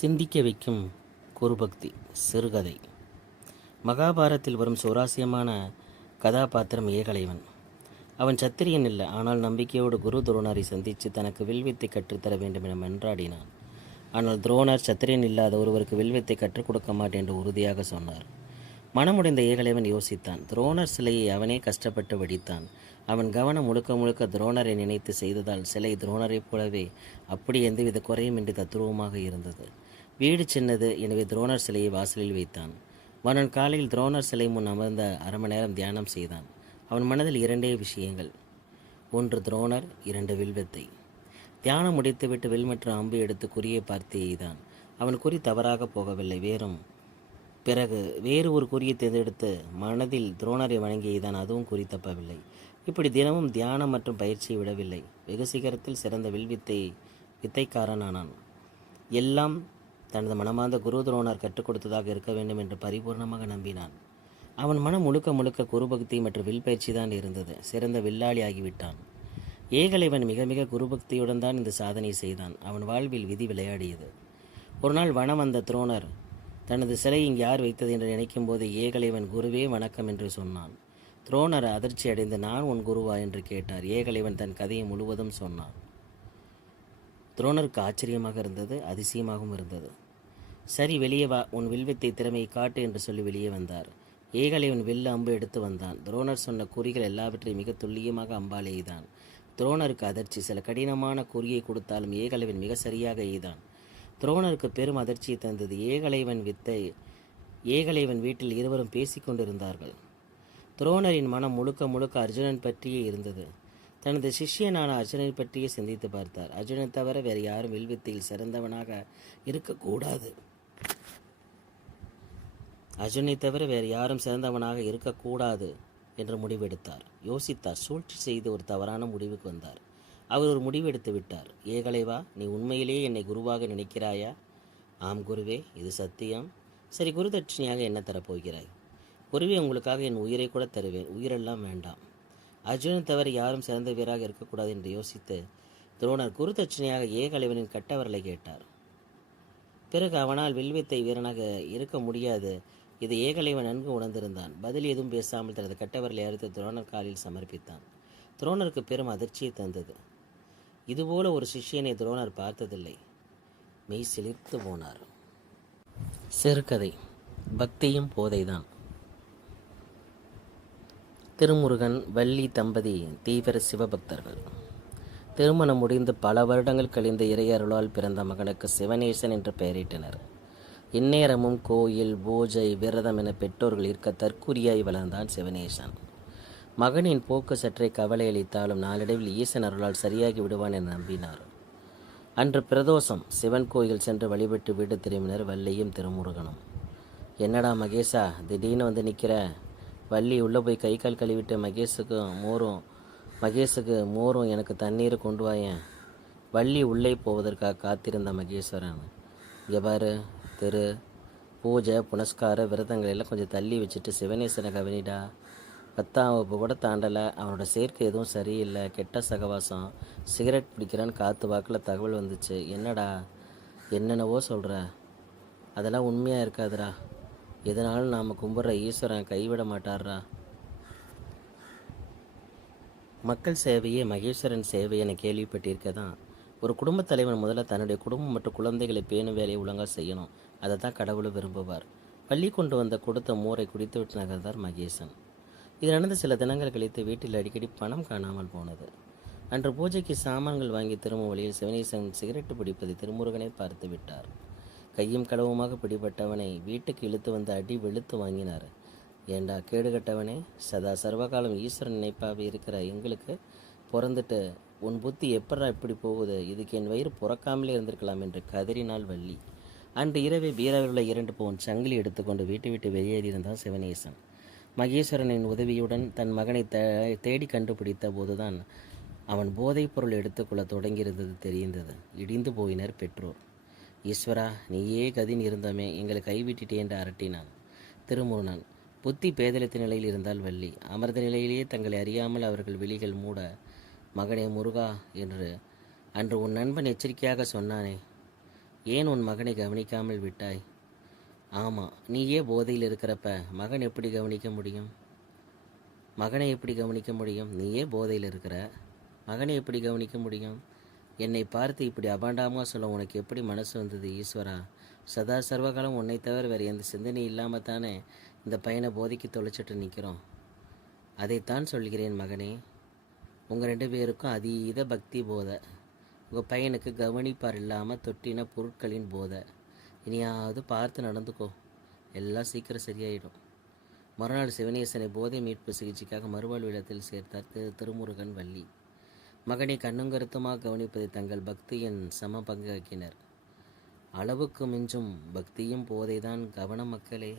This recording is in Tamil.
சிந்திக்க வைக்கும் குருபக்தி சிறுகதை. மகாபாரத்தில் வரும் சுவாரஸ்யமான கதாபாத்திரம் ஏகலைவன். அவன் சத்திரியன் இல்லை, ஆனால் நம்பிக்கையோடு குரு துரோணரை சந்தித்து தனக்கு வில்வித்தை கற்றுத்தர வேண்டும் என மன்றாடினான். ஆனால் துரோணர் சத்திரியன் இல்லாத ஒருவருக்கு வில்வித்தை கற்றுக் கொடுக்க மாட்டேன் என்று உறுதியாக சொன்னார். மனமுடைந்த ஏகலைவன் யோசித்தான். துரோணர் சிலையை அவனே கஷ்டப்பட்டு வடித்தான். அவன் கவனம் முழுக்க முழுக்க துரோணரை நினைத்து செய்ததால் சிலை துரோணரைப் போலவே அப்படி எந்தவித குறையுமின்றி தத்துருவமாக இருந்தது. வீடு சின்னது, எனவே துரோணர் சிலையை வாசலில் வைத்தான். மறுநாள் காலையில் துரோணர் சிலை முன் அமர்ந்த அரை மணி நேரம் தியானம் செய்தான். அவன் மனதில் இரண்டே விஷயங்கள்: ஒன்று துரோணர், இரண்டு வில்வித்தை. தியானம் முடித்துவிட்டு வில் மற்றும் அம்பு எடுத்து குறியை பார்த்து எய்தான். அவன் குறி தவறாக போகவில்லை. பிறகு வேறு ஒரு குறியை தேர்ந்தெடுத்து மனதில் துரோணரை வணங்கி எய்தான். அதுவும் குறி தப்பவில்லை. இப்படி தினமும் தியானம் மற்றும் பயிற்சியை விடவில்லை. வெகு சீக்கிரத்தில் சிறந்த வித்தைக்காரன் ஆனான். எல்லாம் தனது மனமார்ந்த குரு துரோணர் கற்றுக் கொடுத்ததாக இருக்க வேண்டும் என்று பரிபூர்ணமாக நம்பினான். அவன் மனம் முழுக்க முழுக்க குருபக்தி மற்றும் வில் பயிற்சி தான் இருந்தது. சிறந்த வில்லாளி ஆகிவிட்டான். ஏகலைவன் மிக மிக குருபக்தியுடன் தான் இந்த சாதனை செய்தான். அவன் வாழ்வில் விதி விளையாடியது. ஒரு நாள் வனம் வந்த துரோணர் தனது சிலை இங்கு யார் வைத்தது என்று நினைக்கும் போது ஏகலைவன் குருவே வணக்கம் என்று சொன்னான். துரோணர் அதிர்ச்சி அடைந்து, நான் உன் குருவா என்று கேட்டார். ஏகலைவன் தன் கதையை முழுவதும் சொன்னான். துரோணருக்கு ஆச்சரியமாக இருந்தது, அதிசயமாகவும் இருந்தது. சரி, வெளியே வா, உன் வில்வித்தை திறமையை காட்டு என்று சொல்லி வெளியே வந்தார். ஏகலைவன் வில்லு அம்பு எடுத்து வந்தான். துரோணர் சொன்ன குறிகள் எல்லாவற்றையும் மிக துல்லியமாக அம்பால் எய்தான். துரோணருக்கு அதிர்ச்சி. சில கடினமான குறியை கொடுத்தாலும் ஏகலைவன் மிக சரியாக எய்தான். துரோணருக்கு பெரும் அதிர்ச்சியை தந்தது. ஏகலைவன் வீட்டில் இருவரும் பேசிக்கொண்டிருந்தார்கள். துரோணரின் மனம் முழுக்க முழுக்க அர்ஜுனன் பற்றியே இருந்தது. தனது சிஷ்யனான அர்ஜுனனை பற்றியே சிந்தித்து பார்த்தார். அர்ஜுனை தவிர வேறு யாரும் வில்வித்தையில் சிறந்தவனாக இருக்கக்கூடாது என்று முடிவெடுத்தார். யோசித்தார், சூழ்ச்சி செய்து ஒரு தவறான முடிவுக்கு வந்தார். அவர் ஒரு முடிவு எடுத்து விட்டார். ஏகலைவா, நீ உண்மையிலேயே என்னை குருவாக நினைக்கிறாயா? ஆம் குருவே, இது சத்தியம். சரி, குரு தட்சிணியாக என்ன தரப்போகிறாய்? குருவே, உங்களுக்காக என் உயிரை கூட தருவேன். உயிரெல்லாம் வேண்டாம். அர்ஜுனன் தவிர யாரும் சிறந்த வீராக இருக்கக்கூடாது என்று யோசித்து துரோணர் குரு தட்சிணியாக ஏகலைவனின் கட்டவரலை கேட்டார். பிறகு அவனால் வில்வித்தை வீரனாக இருக்க முடியாது. இது ஏகலைவன் நன்கு உணர்ந்திருந்தான். பதில் எதுவும் பேசாமல் தனது கட்டவரலை அறுத்து துரோணர் காலில் சமர்ப்பித்தான். துரோணருக்கு பெரும் அதிர்ச்சியை தந்தது. இதுபோல ஒரு சிஷ்யனை துரோணர் பார்த்ததில்லை. மெய் சிலிர்த்து போனார். சிறுகதை. பக்தியும் போதைதான். திருமுருகன், வள்ளி தம்பதி தீவிர சிவபக்தர்கள். திருமணம் முடிந்து பல வருடங்கள் கழிந்த இறையருளால் பிறந்த மகனுக்கு சிவனேசன் என்று பெயரிட்டனர். இந்நேரமும் கோயில், பூஜை, விரதம் என பெற்றோர்கள் இருக்க தற்குறியாய் வளர்ந்தான் சிவனேசன். மகனின் போக்கு சற்றே கவலை அளித்தாலும் நாளடைவில் ஈசன் அருளால் சரியாகி விடுவான் என நம்பினார். அன்று பிரதோஷம். சிவன் கோயில் சென்று வழிபட்டு வீடு திரும்பினர் வள்ளியும் திருமுருகனும். என்னடா மகேஷா, திடீர்னு வந்து நிற்கிற? வள்ளி உள்ளே போய் கை கால் கழுவிட்டு மகேஷுக்கு மோரும் எனக்கு தண்ணீர் கொண்டு வாயேன். வள்ளி உள்ளே போவதற்காக காத்திருந்த மகேஸ்வரன், இங்கே பாரு, பூஜை புனஸ்கார விரதங்கள் எல்லாம் கொஞ்சம் தள்ளி வச்சுட்டு சிவனேசனை கவனிடா. 10ஆம் வகுப்பு கூட தாண்டலை. அவனோட சேர்க்கை எதுவும் சரியில்லை. கெட்ட சகவாசம், சிகரெட் பிடிக்கிறான்னு காற்று வாக்கில் தகவல் வந்துச்சு. என்னடா என்னென்னவோ சொல்கிற? அதெல்லாம் உண்மையாக இருக்காதுடா. எதனாலும் நாம் கும்பிட்ற ஈஸ்வரன் கைவிட மாட்டார்ரா. மக்கள் சேவையே மகேஸ்வரன் சேவை என கேள்விப்பட்டிருக்க தான். ஒரு குடும்பத் தலைவன் முதல்ல தன்னுடைய குடும்பம் மற்றும் குழந்தைகளை பேணும் வேலையை ஒழுங்காக செய்யணும். அதை தான் கடவுளை விரும்புவார். பள்ளி கொண்டு வந்து கொடுத்த மோரை குடித்துவிட்டு நகர்ந்தார் மகேசன். இது நடந்த சில தினங்கள் கழித்து வீட்டில் அடிக்கடி பணம் காணாமல் போனது. அன்று பூஜைக்கு சாமான்கள் வாங்கி திரும்பும் வழியில் சிவனேசன் சிகரெட்டு பிடிப்பதை திருமுருகனை பார்த்து விட்டார். கையும் களவுமாக பிடிபட்டவனை வீட்டுக்கு இழுத்து வந்து அடி வெளுத்து வாங்கினார். ஏண்டா கேடுகட்டவனே, சதா சர்வகாலம் ஈஸ்வரன் நினைப்பாக இருக்கிற எங்களுக்கு பிறந்துட்டு உன் புத்தி எப்படா இப்படி போகுது? இதுக்கு என் வயிறு புறக்காமலே இருந்திருக்கலாம் என்று கதறினாள் வள்ளி. அன்று இரவே பீராவில் உள்ள 2 பவுன் சங்கிலி எடுத்துக்கொண்டு வீட்டை விட்டு வெளியேறியிருந்தான் சிவனேசன். மகேஸ்வரனின் உதவியுடன் தன் மகனை தேடி கண்டுபிடித்த போதுதான் அவன் போதைப் பொருள் எடுத்துக்கொள்ள தொடங்கியிருந்தது தெரிந்தது. இடிந்து போயினர் பெற்றோர். ஈஸ்வரா, நீயே கதின் இருந்தமே, எங்களை கைவிட்டுட்டே என்று அரட்டினான் திருமுருகன். புத்தி பேதலித்த நிலையில் இருந்தால் வள்ளி. அமர்ந்த நிலையிலேயே தங்களை அறியாமல் அவர்கள் விழிகள் மூட, மகனே முருகா என்று அன்று உன் நண்பன் எச்சரிக்கையாக சொன்னானே, ஏன் உன் மகனை கவனிக்காமல் விட்டாய்? ஆமாம், நீயே போதையில் இருக்கிறப்ப மகன் எப்படி கவனிக்க முடியும்? மகனை எப்படி கவனிக்க முடியும்? நீயே போதையில் இருக்கிற, மகனை எப்படி கவனிக்க முடியும்? என்னை பார்த்து இப்படி அபாண்டமாக சொல்ல உனக்கு எப்படி மனசு வந்தது ஈஸ்வரா? சதா சர்வகாலம் உன்னை தவிர வேறு எந்த சிந்தனை இல்லாமல் தானே இந்த பையனை போதைக்கு தொலைச்சிட்டு நிற்கிறோம். அதைத்தான் சொல்கிறேன் மகனே. உங்கள் 2 பேருக்கும் அதீத பக்தி போதை. உங்கள் பையனுக்கு கவனிப்பார் இல்லாமல் தொட்டின பொருட்களின் போதை. இனியாவது பார்த்து நடந்துக்கோ, எல்லாம் சீக்கிரம் சரியாயிடும். மறுநாள் சிவனேசனை போதை மீட்பு சிகிச்சைக்காக மறுவாழ்விடத்தில் சேர்த்தார் திருமுருகன் வள்ளி. மகனை கண்ணும் கருத்துமாக கவனிப்பதை தங்கள் பக்தியின் சம பங்காக்கினர். அளவுக்கு மிஞ்சும் பக்தியும் போதைதான். கவனம் மக்களே.